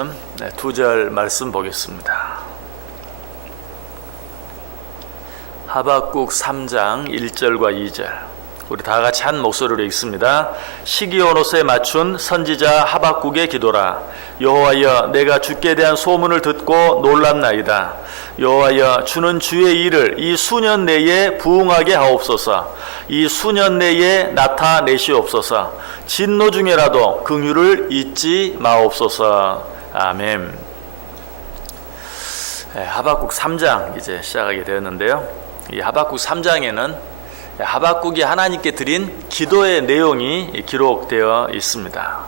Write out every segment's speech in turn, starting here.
말씀, 두 절 말씀 보겠습니다. 하박국 3장 1절과 2절, 우리 다 같이 한 목소리로 읽습니다. 시기온옷에 맞춘 선지자 하박국의 기도라. 여호와여, 내가 주께 대한 소문을 듣고 놀랍나이다. 여호와여, 주는 주의 일을 이 수년 내에 부응하게 하옵소서. 이 수년 내에 나타내시옵소서. 진노 중에라도 긍휼을 잊지 마옵소서. 아멘. 하박국 3장 이제 시작하게 되었는데요. 이 하박국 3장에는 하박국이 하나님께 드린 기도의 내용이 기록되어 있습니다.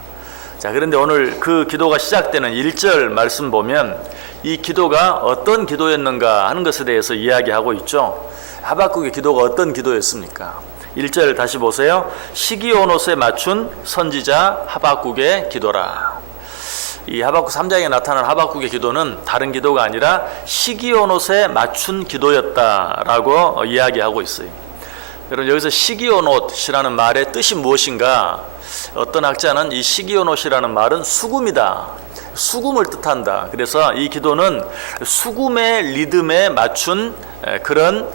자, 그런데 오늘 그 기도가 시작되는 1절 말씀 보면 이 기도가 어떤 기도였는가 하는 것에 대해서 이야기하고 있죠. 하박국의 기도가 어떤 기도였습니까? 1절 다시 보세요. 시기온옷에 맞춘 선지자 하박국의 기도라. 이 하박국 3장에 나타난 하박국의 기도는 다른 기도가 아니라 시기온옷에 맞춘 기도였다라고 이야기하고 있어요. 여러분, 여기서 시기온옷이라는 말의 뜻이 무엇인가? 어떤 학자는 이 시기온옷이라는 말은 수금이다, 수금을 뜻한다. 그래서 이 기도는 수금의 리듬에 맞춘 그런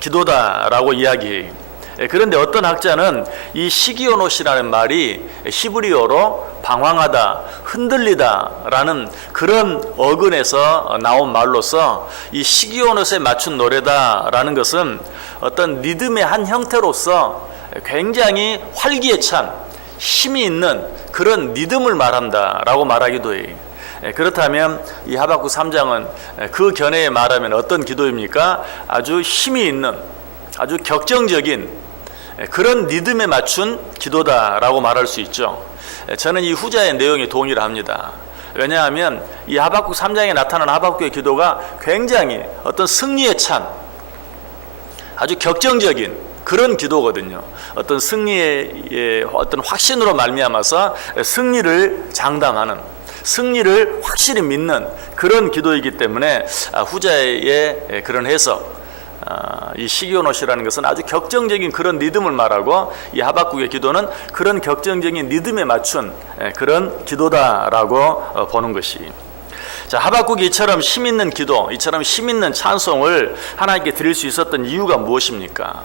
기도다라고 이야기해요. 그런데 어떤 학자는 이 시기온옷이라는 말이 히브리어로 방황하다, 흔들리다 라는 그런 어근에서 나온 말로서 이 시기온옷에 맞춘 노래다라는 것은 어떤 리듬의 한 형태로서 굉장히 활기에 찬 힘이 있는 그런 리듬을 말한다라고 말하기도 해요. 그렇다면 이 하박국 3장은 그 견해에 말하면 어떤 기도입니까? 아주 힘이 있는, 아주 격정적인 그런 리듬에 맞춘 기도다라고 말할 수 있죠. 저는 이 후자의 내용에 동의를 합니다. 왜냐하면 이 하박국 3장에 나타난 하박국의 기도가 굉장히 어떤 승리에 찬 아주 격정적인 그런 기도거든요. 어떤 승리의 어떤 확신으로 말미암아서 승리를 장담하는, 승리를 확실히 믿는 그런 기도이기 때문에 후자의 그런 해석, 이 시기온옷이라는 것은 아주 격정적인 그런 리듬을 말하고 이 하박국의 기도는 그런 격정적인 리듬에 맞춘 그런 기도다라고 보는 것이. 자, 하박국이 이처럼 힘있는 기도, 이처럼 힘있는 찬송을 하나님께 드릴 수 있었던 이유가 무엇입니까?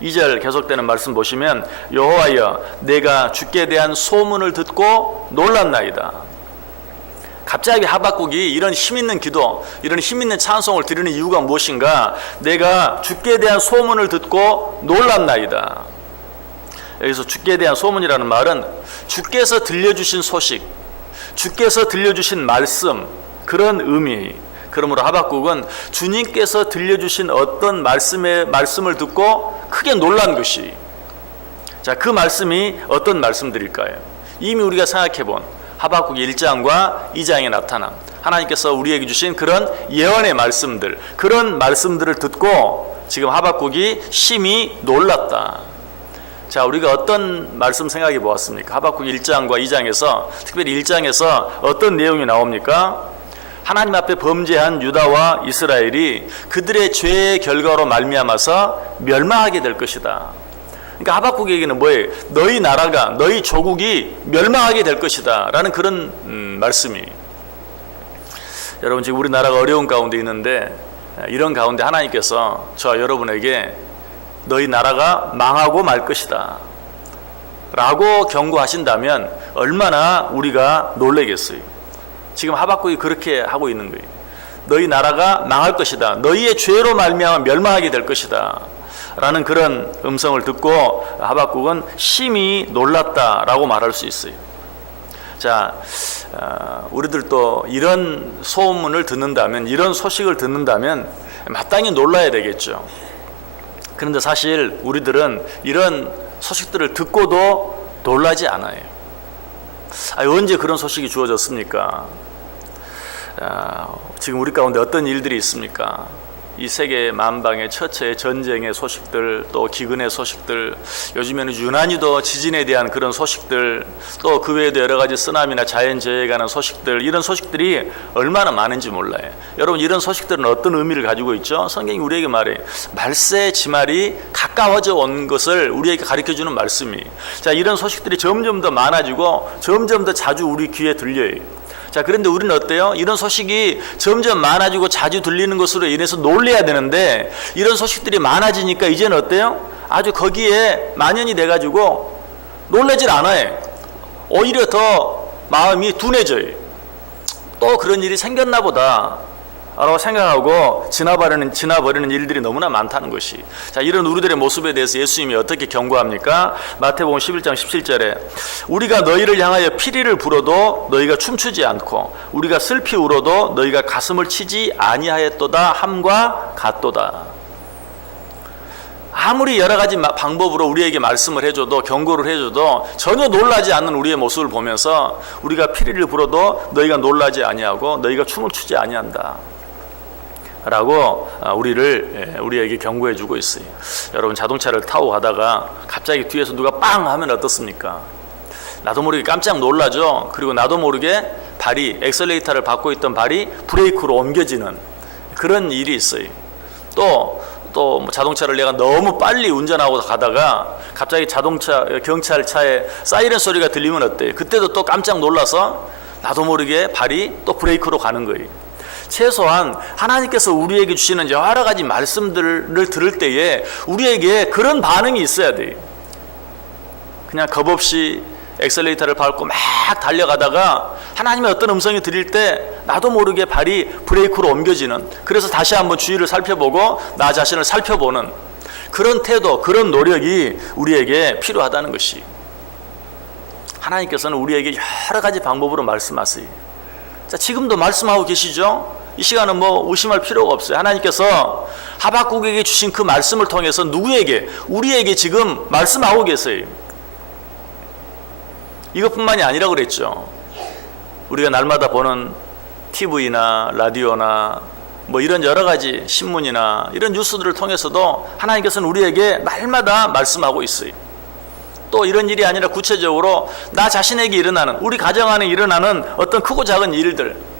2절 계속되는 말씀 보시면 여호와여, 내가 주께 대한 소문을 듣고 놀랐나이다. 갑자기 하박국이 이런 힘있는 기도, 이런 힘있는 찬송을 드리는 이유가 무엇인가? 내가 주께 대한 소문을 듣고 놀랐나이다. 여기서 주께 대한 소문이라는 말은 주께서 들려주신 소식, 주께서 들려주신 말씀, 그런 의미. 그러므로 하박국은 주님께서 들려주신 어떤 말씀을 듣고 크게 놀란 것이. 자, 그 말씀이 어떤 말씀들일까요? 이미 우리가 생각해 본 하박국 1장과 2장에 나타난 하나님께서 우리에게 주신 그런 예언의 말씀들, 그런 말씀들을 듣고 지금 하박국이 심히 놀랐다. 자, 우리가 어떤 말씀 생각해 보았습니까? 하박국 1장과 2장에서, 특별히 1장에서 어떤 내용이 나옵니까? 하나님 앞에 범죄한 유다와 이스라엘이 그들의 죄의 결과로 말미암아서 멸망하게 될 것이다. 그러니까 하박국에게는 뭐예요? 너희 나라가, 너희 조국이 멸망하게 될 것이다 라는 그런 말씀이. 여러분, 지금 우리나라가 어려운 가운데 있는데 이런 가운데 하나님께서 저와 여러분에게 너희 나라가 망하고 말 것이다 라고 경고하신다면 얼마나 우리가 놀라겠어요. 지금 하박국이 그렇게 하고 있는 거예요. 너희 나라가 망할 것이다, 너희의 죄로 말미암아 멸망하게 될 것이다 라는 그런 음성을 듣고 하박국은 심히 놀랐다라고 말할 수 있어요. 자, 우리들도 이런 소문을 듣는다면, 이런 소식을 듣는다면 마땅히 놀라야 되겠죠. 그런데 사실 우리들은 이런 소식들을 듣고도 놀라지 않아요. 언제 그런 소식이 주어졌습니까? 지금 우리 가운데 어떤 일들이 있습니까? 이 세계 만방의 처처의 전쟁의 소식들, 또 기근의 소식들, 요즘에는 유난히도 지진에 대한 그런 소식들, 또 그 외에도 여러 가지 쓰나미나 자연재해에 관한 소식들, 이런 소식들이 얼마나 많은지 몰라요. 여러분, 이런 소식들은 어떤 의미를 가지고 있죠? 성경이 우리에게 말해요. 말세 지말이 가까워져 온 것을 우리에게 가르쳐주는 말씀이. 자, 이런 소식들이 점점 더 많아지고 점점 더 자주 우리 귀에 들려요. 자, 그런데 우리는 어때요? 이런 소식이 점점 많아지고 자주 들리는 것으로 인해서 놀래야 되는데, 이런 소식들이 많아지니까 이제는 어때요? 아주 거기에 만연이 돼가지고 놀라질 않아요. 오히려 더 마음이 둔해져요. 또 그런 일이 생겼나 보다 라고 생각하고 지나버리는 일들이 너무나 많다는 것이. 자, 이런 우리들의 모습에 대해서 예수님이 어떻게 경고합니까? 마태복음 11장 17절에 우리가 너희를 향하여 피리를 불어도 너희가 춤추지 않고 우리가 슬피 울어도 너희가 가슴을 치지 아니하였도다 함과 같도다. 아무리 여러 가지 방법으로 우리에게 말씀을 해줘도, 경고를 해줘도 전혀 놀라지 않는 우리의 모습을 보면서 우리가 피리를 불어도 너희가 놀라지 아니하고 너희가 춤을 추지 아니한다 라고 우리에게 경고해 주고 있어요. 여러분, 자동차를 타고 가다가 갑자기 뒤에서 누가 빵 하면 어떻습니까? 나도 모르게 깜짝 놀라죠. 그리고 나도 모르게 엑셀레이터를 밟고 있던 발이 브레이크로 옮겨지는 그런 일이 있어요. 또 자동차를 내가 너무 빨리 운전하고 가다가 갑자기 경찰차에 사이렌 소리가 들리면 어때요? 그때도 또 깜짝 놀라서 나도 모르게 발이 또 브레이크로 가는 거예요. 최소한 하나님께서 우리에게 주시는 여러 가지 말씀들을 들을 때에 우리에게 그런 반응이 있어야 돼요. 그냥 겁없이 엑셀레이터를 밟고 막 달려가다가 하나님의 어떤 음성이 들릴 때 나도 모르게 발이 브레이크로 옮겨지는, 그래서 다시 한번 주위를 살펴보고 나 자신을 살펴보는 그런 태도, 그런 노력이 우리에게 필요하다는 것이. 하나님께서는 우리에게 여러 가지 방법으로 말씀하세요. 자, 지금도 말씀하고 계시죠? 이 시간은 의심할 필요가 없어요. 하나님께서 하박국에게 주신 그 말씀을 통해서 우리에게 지금 말씀하고 계세요. 이것뿐만이 아니라 그랬죠. 우리가 날마다 보는 TV나 라디오나 이런 여러 가지 신문이나 이런 뉴스들을 통해서도 하나님께서는 우리에게 날마다 말씀하고 있어요. 또 이런 일이 아니라 구체적으로 나 자신에게 일어나는, 우리 가정 안에 일어나는 어떤 크고 작은 일들,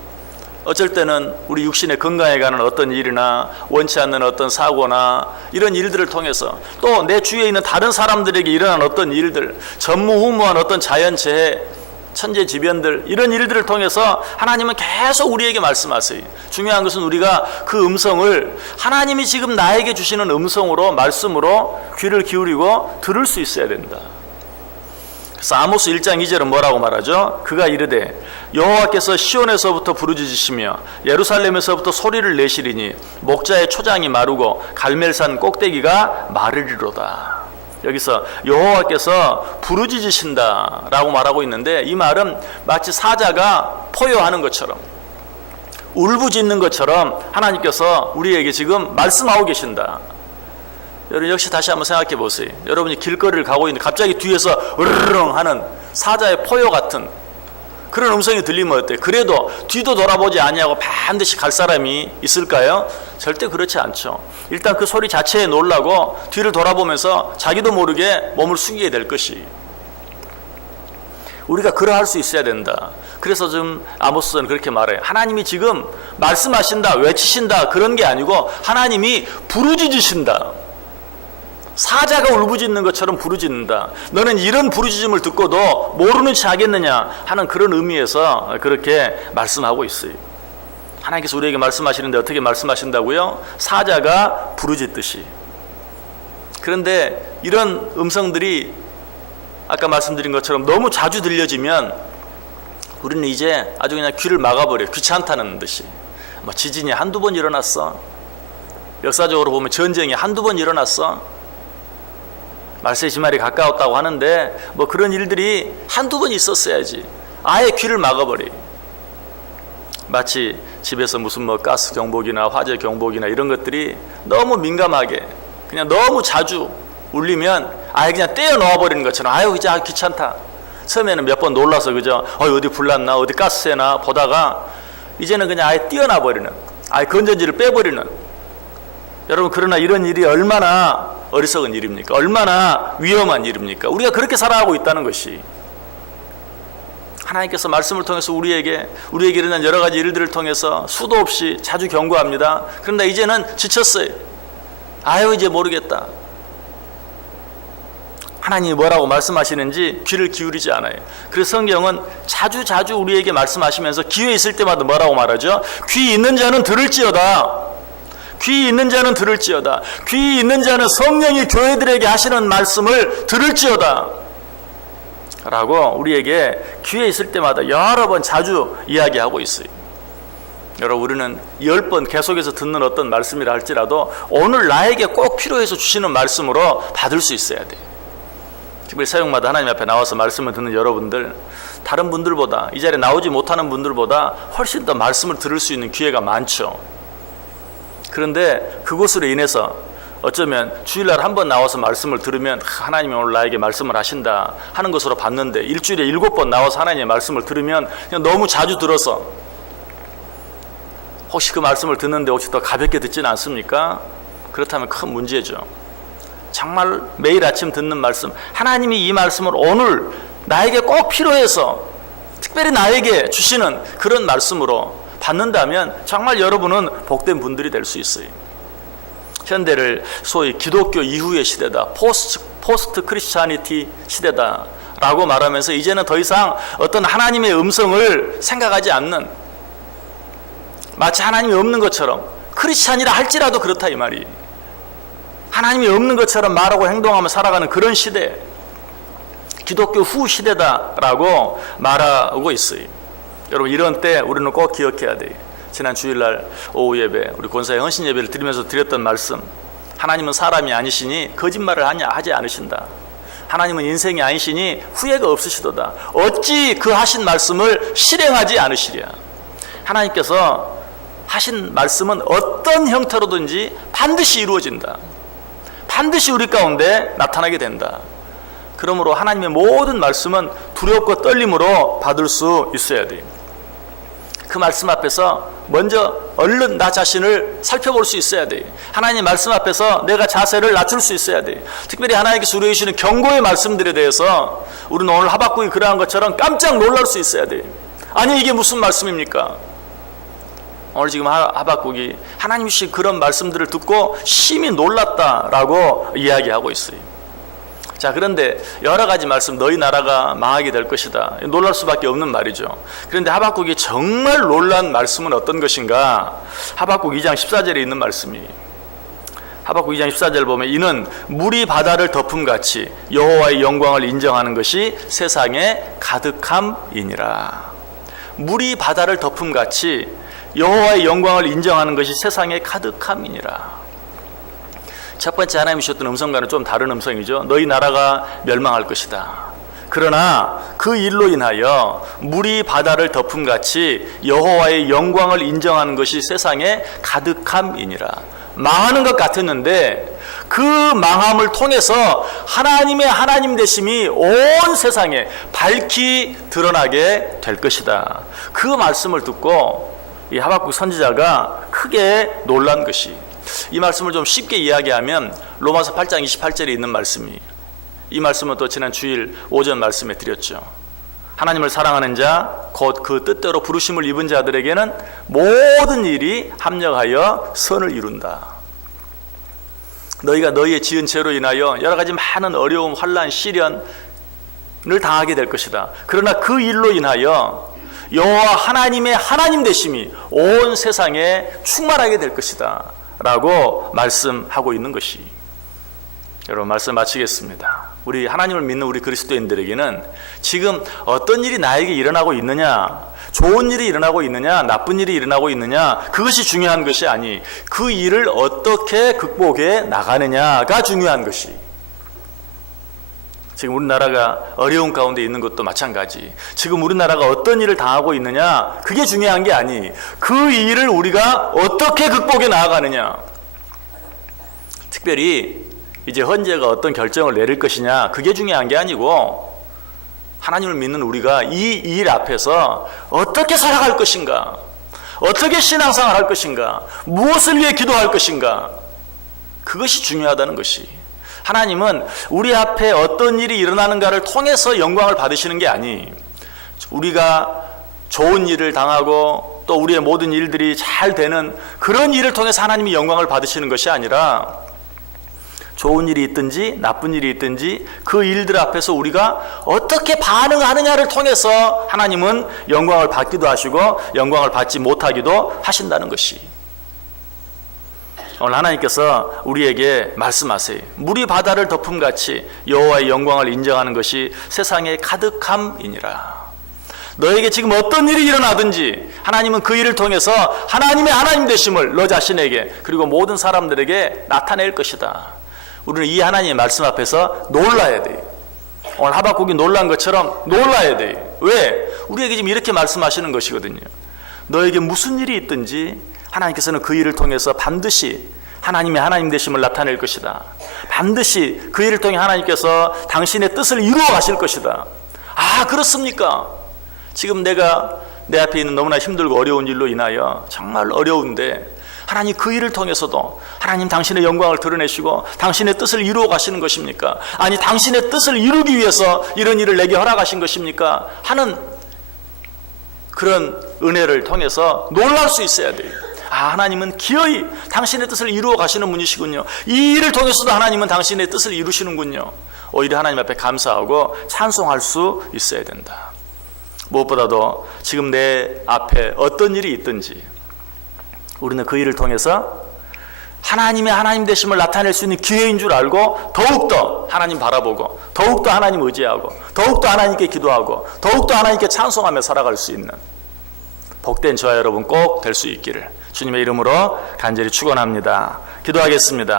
어쩔 때는 우리 육신의 건강에 관한 어떤 일이나 원치 않는 어떤 사고나 이런 일들을 통해서, 또 내 주위에 있는 다른 사람들에게 일어난 어떤 일들, 전무후무한 어떤 자연재해, 천재지변들, 이런 일들을 통해서 하나님은 계속 우리에게 말씀하세요. 중요한 것은 우리가 그 음성을, 하나님이 지금 나에게 주시는 음성으로, 말씀으로 귀를 기울이고 들을 수 있어야 된다. 그래서 아모스 1장 2절은 뭐라고 말하죠? 그가 이르되 여호와께서 시온에서부터 부르짖으시며 예루살렘에서부터 소리를 내시리니 목자의 초장이 마르고 갈멜산 꼭대기가 마르리로다. 여기서 여호와께서 부르짖으신다 라고 말하고 있는데, 이 말은 마치 사자가 포효하는 것처럼, 울부짖는 것처럼 하나님께서 우리에게 지금 말씀하고 계신다. 여러분, 역시 다시 한번 생각해 보세요. 여러분이 길거리를 가고 있는데 갑자기 뒤에서 으르렁 하는 사자의 포효 같은 그런 음성이 들리면 어때요? 그래도 뒤도 돌아보지 아니하고 반드시 갈 사람이 있을까요? 절대 그렇지 않죠. 일단 그 소리 자체에 놀라고 뒤를 돌아보면서 자기도 모르게 몸을 숙이게 될 것이. 우리가 그러할 수 있어야 된다. 그래서 좀 아모스는 그렇게 말해요. 하나님이 지금 말씀하신다, 외치신다, 그런 게 아니고 하나님이 부르짖으신다. 사자가 울부짖는 것처럼 부르짖는다. 너는 이런 부르짖음을 듣고도 모르는 체 하겠느냐 하는 그런 의미에서 그렇게 말씀하고 있어요. 하나님께서 우리에게 말씀하시는데 어떻게 말씀하신다고요? 사자가 부르짖듯이. 그런데 이런 음성들이 아까 말씀드린 것처럼 너무 자주 들려지면 우리는 이제 아주 그냥 귀를 막아버려요. 귀찮다는 듯이. 지진이 한두 번 일어났어. 역사적으로 보면 전쟁이 한두 번 일어났어. 말세 지말이 가까웠다고 하는데 그런 일들이 한두 번 있었어야지. 아예 귀를 막아버려. 마치 집에서 무슨 가스 경보기나 화재 경보기나 이런 것들이 너무 민감하게 그냥 너무 자주 울리면 아예 그냥 떼어 놓아버리는 것처럼, 아유 이제 귀찮다. 처음에는 몇 번 놀라서 그죠? 어디 불났나 어디 가스새나 보다가 이제는 그냥 아예 띄어놔버리는, 아예 건전지를 빼버리는 여러분, 그러나 이런 일이 얼마나 어리석은 일입니까? 얼마나 위험한 일입니까? 우리가 그렇게 살아가고 있다는 것이, 하나님께서 말씀을 통해서 우리에게 일어난 여러 가지 일들을 통해서 수도 없이 자주 경고합니다. 그런데 이제는 지쳤어요. 아유, 이제 모르겠다. 하나님이 뭐라고 말씀하시는지 귀를 기울이지 않아요. 그래서 성경은 자주 우리에게 말씀하시면서 기회 있을 때마다 뭐라고 말하죠? 귀 있는 자는 들을지어다. 귀 있는 자는 들을지어다. 귀 있는 자는 성령이 교회들에게 하시는 말씀을 들을지어다 라고 우리에게 기회 있을 때마다 여러 번 자주 이야기하고 있어요. 여러분, 우리는 10번 계속해서 듣는 어떤 말씀이라 할지라도 오늘 나에게 꼭 필요해서 주시는 말씀으로 받을 수 있어야 돼요. 특별히 새벽마다 하나님 앞에 나와서 말씀을 듣는 여러분들, 다른 분들보다, 이 자리에 나오지 못하는 분들보다 훨씬 더 말씀을 들을 수 있는 기회가 많죠. 그런데 그것으로 인해서 어쩌면 주일날 한 번 나와서 말씀을 들으면 하나님이 오늘 나에게 말씀을 하신다 하는 것으로 봤는데, 일주일에 7번 나와서 하나님의 말씀을 들으면 그냥 너무 자주 들어서 혹시 그 말씀을 듣는데 혹시 더 가볍게 듣지는 않습니까? 그렇다면 큰 문제죠. 정말 매일 아침 듣는 말씀, 하나님이 이 말씀을 오늘 나에게 꼭 필요해서 특별히 나에게 주시는 그런 말씀으로 받는다면 정말 여러분은 복된 분들이 될 수 있어요. 현대를 소위 기독교 이후의 시대다, 포스트 크리스찬이티 시대다 라고 말하면서 이제는 더 이상 어떤 하나님의 음성을 생각하지 않는, 마치 하나님이 없는 것처럼, 크리스찬이라 할지라도 그렇다 이 말이, 하나님이 없는 것처럼 말하고 행동하며 살아가는 그런 시대, 기독교 후 시대다라고 말하고 있어요. 여러분, 이런 때 우리는 꼭 기억해야 돼요. 지난 주일날 오후 예배, 우리 권사의 헌신 예배를 드리면서 드렸던 말씀, 하나님은 사람이 아니시니 거짓말을 하지 않으신다. 하나님은 인생이 아니시니 후회가 없으시도다. 어찌 그 하신 말씀을 실행하지 않으시랴. 하나님께서 하신 말씀은 어떤 형태로든지 반드시 이루어진다. 반드시 우리 가운데 나타나게 된다. 그러므로 하나님의 모든 말씀은 두렵고 떨림으로 받을 수 있어야 돼요. 그 말씀 앞에서 먼저 얼른 나 자신을 살펴볼 수 있어야 돼요. 하나님 말씀 앞에서 내가 자세를 낮출 수 있어야 돼요. 특별히 하나님께서 우리에게 주시는 경고의 말씀들에 대해서 우리는 오늘 하박국이 그러한 것처럼 깜짝 놀랄 수 있어야 돼요. 아니, 이게 무슨 말씀입니까? 오늘 지금 하박국이 하나님 주신 그런 말씀들을 듣고 심히 놀랐다라고 이야기하고 있어요. 자, 그런데 여러 가지 말씀, 너희 나라가 망하게 될 것이다, 놀랄 수밖에 없는 말이죠. 그런데 하박국이 정말 놀란 말씀은 어떤 것인가? 하박국 2장 14절에 있는 말씀이, 하박국 2장 14절 보면, 이는 물이 바다를 덮음같이 여호와의 영광을 인정하는 것이 세상에 가득함이니라. 물이 바다를 덮음같이 여호와의 영광을 인정하는 것이 세상에 가득함이니라. 첫 번째 하나님이 주셨던 음성과는 좀 다른 음성이죠. 너희 나라가 멸망할 것이다. 그러나 그 일로 인하여 물이 바다를 덮음같이 여호와의 영광을 인정하는 것이 세상에 가득함이니라. 망하는 것 같았는데 그 망함을 통해서 하나님의 하나님 되심이 온 세상에 밝히 드러나게 될 것이다. 그 말씀을 듣고 이 하박국 선지자가 크게 놀란 것이, 이 말씀을 좀 쉽게 이야기하면 로마서 8장 28절에 있는 말씀이, 이 말씀은 또 지난 주일 오전 말씀에 드렸죠. 하나님을 사랑하는 자, 곧 그 뜻대로 부르심을 입은 자들에게는 모든 일이 합력하여 선을 이룬다. 너희가 너희의 지은 죄로 인하여 여러 가지 많은 어려움, 환난, 시련을 당하게 될 것이다. 그러나 그 일로 인하여 여호와 하나님의 하나님 되심이 온 세상에 충만하게 될 것이다 라고 말씀하고 있는 것이, 여러분, 말씀 마치겠습니다. 우리 하나님을 믿는 우리 그리스도인들에게는 지금 어떤 일이 나에게 일어나고 있느냐, 좋은 일이 일어나고 있느냐, 나쁜 일이 일어나고 있느냐, 그것이 중요한 것이 아니, 그 일을 어떻게 극복해 나가느냐가 중요한 것이, 지금 우리나라가 어려운 가운데 있는 것도 마찬가지, 지금 우리나라가 어떤 일을 당하고 있느냐, 그게 중요한 게 아니, 그 일을 우리가 어떻게 극복해 나아가느냐, 특별히 이제 헌재가 어떤 결정을 내릴 것이냐, 그게 중요한 게 아니고 하나님을 믿는 우리가 이 일 앞에서 어떻게 살아갈 것인가, 어떻게 신앙생활 할 것인가, 무엇을 위해 기도할 것인가, 그것이 중요하다는 것이. 하나님은 우리 앞에 어떤 일이 일어나는가를 통해서 영광을 받으시는 게 아니, 우리가 좋은 일을 당하고 또 우리의 모든 일들이 잘 되는 그런 일을 통해서 하나님이 영광을 받으시는 것이 아니라, 좋은 일이 있든지 나쁜 일이 있든지 그 일들 앞에서 우리가 어떻게 반응하느냐를 통해서 하나님은 영광을 받기도 하시고 영광을 받지 못하기도 하신다는 것이. 오늘 하나님께서 우리에게 말씀하세요. 물이 바다를 덮음같이 여호와의 영광을 인정하는 것이 세상에 가득함이니라. 너에게 지금 어떤 일이 일어나든지 하나님은 그 일을 통해서 하나님의 하나님 되심을 너 자신에게 그리고 모든 사람들에게 나타낼 것이다. 우리는 이 하나님의 말씀 앞에서 놀라야 돼요. 오늘 하박국이 놀란 것처럼 놀라야 돼요. 왜? 우리에게 지금 이렇게 말씀하시는 것이거든요. 너에게 무슨 일이 있든지 하나님께서는 그 일을 통해서 반드시 하나님의 하나님 되심을 나타낼 것이다. 반드시 그 일을 통해 하나님께서 당신의 뜻을 이루어 가실 것이다. 아, 그렇습니까? 지금 내가 내 앞에 있는 너무나 힘들고 어려운 일로 인하여 정말 어려운데 하나님 그 일을 통해서도 하나님 당신의 영광을 드러내시고 당신의 뜻을 이루어 가시는 것입니까? 아니, 당신의 뜻을 이루기 위해서 이런 일을 내게 허락하신 것입니까? 하는 그런 은혜를 통해서 놀랄 수 있어야 돼요. 아, 하나님은 기어이 당신의 뜻을 이루어 가시는 분이시군요. 이 일을 통해서도 하나님은 당신의 뜻을 이루시는군요. 오히려 하나님 앞에 감사하고 찬송할 수 있어야 된다. 무엇보다도 지금 내 앞에 어떤 일이 있든지 우리는 그 일을 통해서 하나님의 하나님 되심을 나타낼 수 있는 기회인 줄 알고 더욱더 하나님 바라보고 더욱더 하나님 의지하고 더욱더 하나님께 기도하고 더욱더 하나님께 찬송하며 살아갈 수 있는 복된 저와 여러분 꼭 될 수 있기를 주님의 이름으로 간절히 축원합니다. 기도하겠습니다.